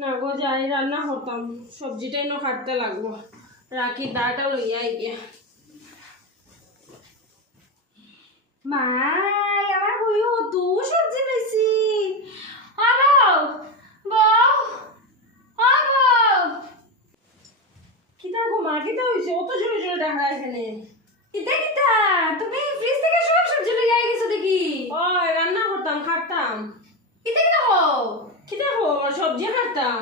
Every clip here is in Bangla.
না গো যাই রান্না করতাম, সবজিটাই না কাটতে লাগবো। রাখি দাটা লইয়া গিয়া। মাই আমার বইও তো সবজি লইছি। আবাও বউ আবাও কিতা গো মা, কিতা হইছে? অত জোরে জোরে ডাকা এখানে। কিতা কিতা তুমি ফ্রিজ থেকে সব সবজি লইয়া গেছো দেখি। ওই রান্না করতাম, কাটতাম। কিতা কিতা হও কিতা হো, সবজি কাটতাম।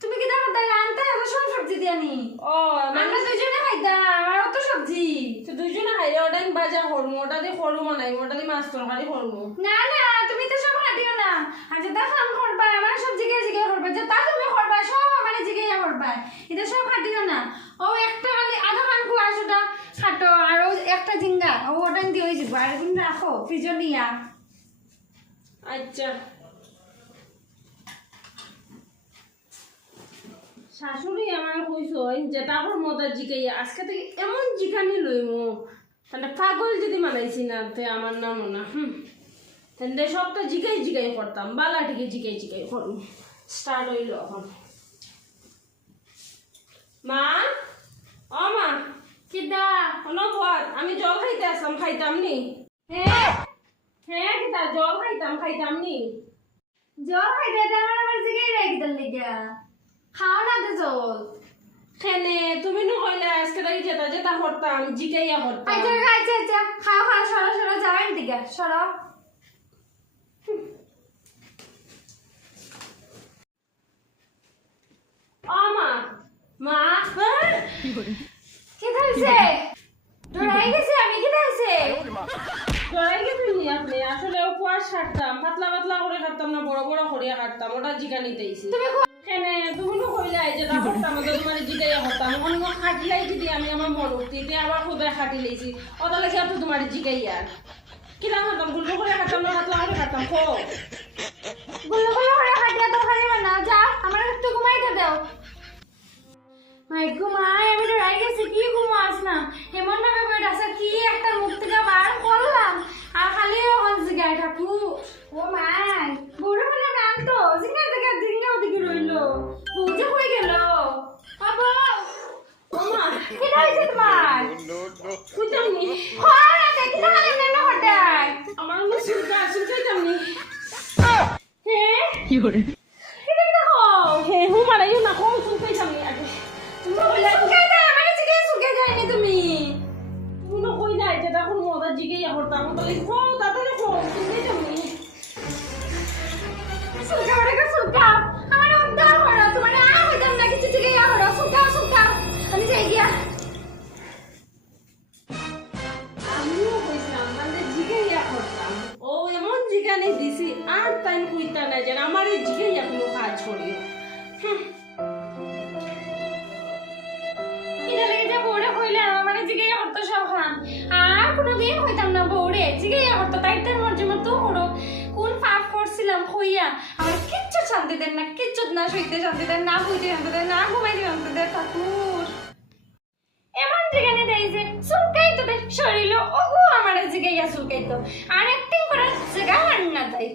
তুমি কিতা করতে রান্তা এত সব সবজি দিয়ানি? ও আমরা দুজনে খাইতাম আর অত সবজি। তো দুইজনে খাইলে ওটা আমি বাজা করবো, ওটা দিয়ে করবো নাই, ওটা দিয়ে মাছ তরকারি করবো। না না তুমি তো সব খাটিও না। আর যেটা খাম করবা আমার সব জিগে জিগে করবা, যেটা তুমি করবা সব আমার জিগেইয়া করবা। এটা সব খাটিও না। ও একটা খালি আধা খান কুয়াশ ওটা খাটো আর ও একটা জিঙ্গা ও ওটা দিয়ে হয়ে যাবো। আর তুমি রাখো ফ্রিজে নিয়া। আচ্ছা শাশুড়ি আমার কইসই যে তারপর মতো জিকাইয়া আজকে থেকে এমন জিকানি লইমু তাহলে পাগল যদি মানাইছি না তে আমার নাম না। তাহলে সবটা জিকাই জিকাই করতাম, বালাটিকে জিকাই জিকাই করুন। স্টার্ট হইল এখন। মা, ও মা, কিদা অনপদ আমি জল খাইতে আসলাম, খাইতাম নি? হ্যাঁ হ্যাঁ কিতা জল খাইতাম নি? জল খাইতে আমার জিগেই রাখি দিল লিগা। খাও না তো জল। খেনে তুমি নো কইলে আজকে থেকে যেটা যেটা করতাম জিকাইয়া করতাম। আচ্ছা আচ্ছা আচ্ছা খাও খাও সরো সরো যাবেন দিকে সরো। ও মা, মা কি হইছে? ডরাই গেছে আমি। কি হইছে? জয় গেছেন আপনি? আসলে উপবাস কাটতাম, পাতলা পাতলা করে কাটতাম না, বড় বড় করিয়া কাটতাম, ওটা জিকা নিতেইছি। তুমি কেনে তুমি নো কইলাই যেটা করতাম ওটা তোমার জিকাইয়া করতাম। এখন আমার খাটিলাই যদি আমি আমার মন উঠতে আবার খুব খাটি লাইছি, ওটা লাগে আপনি তোমার জিকাইয়া কিরা কাটতাম, গুলো করে কাটতাম না, পাতলা করে কাটতাম। খো গুলো গুলো করে খাটিয়া তো খালি না যা আমার একটু ঘুমাইতে দাও। মাই ঘুমাই আমি ডরাই গেছি। কি ঘুমাস না এমন ভাবে বই আছে কি একটা মুখ থেকে বার করলাম আর খালি ওখান জিগাই থাকু। ও মাই বুড়ো বলে নাম তো জিঙ্গা থেকে জিঙ্গা ওদিকে রইলো বুঝে হয়ে গেল। বাবা ওমা কি হইছে তোমার? কইতাম নি হয় না দেখি না খালি নেমে হঠাৎ আমার মনে শুনতাম নি। হ্যাঁ কি করে কি দেখো হ্যাঁ হু মারাইও না, কম শুনতাম নি আগে। তুমি কইলাই সুকে যায় আমার জিগাই সুকে যায়নি তুমি। তুমি নো কইলাই যে তখন মোদা জিকাইয়া করতাম, তাহলে খো তাড়াতাড়ি খো শুনতাম নি। সুকা ওরে সুকা আমার উদ্ধার করো তোমার আর হইতাম না কিছু জিগাইয়া করো। সুকা সুকা আমি যাই গিয়া। আমিও কইছিলাম মানে জিকাইয়া করতাম, ও এমন জিকানি দিছি আর তাই কইতা না যেন আমার এই জিকাইয়া কোনো কাজ করি। কিনা লাগে যে বউরে কইলে আমার জিগাইয়া করতো সব খান আর কোনোদিন হইতাম না বউরে জিগাইয়া করতো। তাই তার মর্জি মতো করো। কোন পাপ করছিলাম কইয়া আমার কিচ্ছু শান্তি দেন না, কিচ্ছু না শুইতে শান্তি দেন না, বুঝতে শান্তি দেন না, ঘুমাইতে শান্তি দেন। ঠাকুর এমন জিগানি দেয় যে চুলকাই তো শরীর ওগো আমার জিগাইয়া চুলকাইতো আর অ্যাক্টিং করার জায়গা আর না তাই।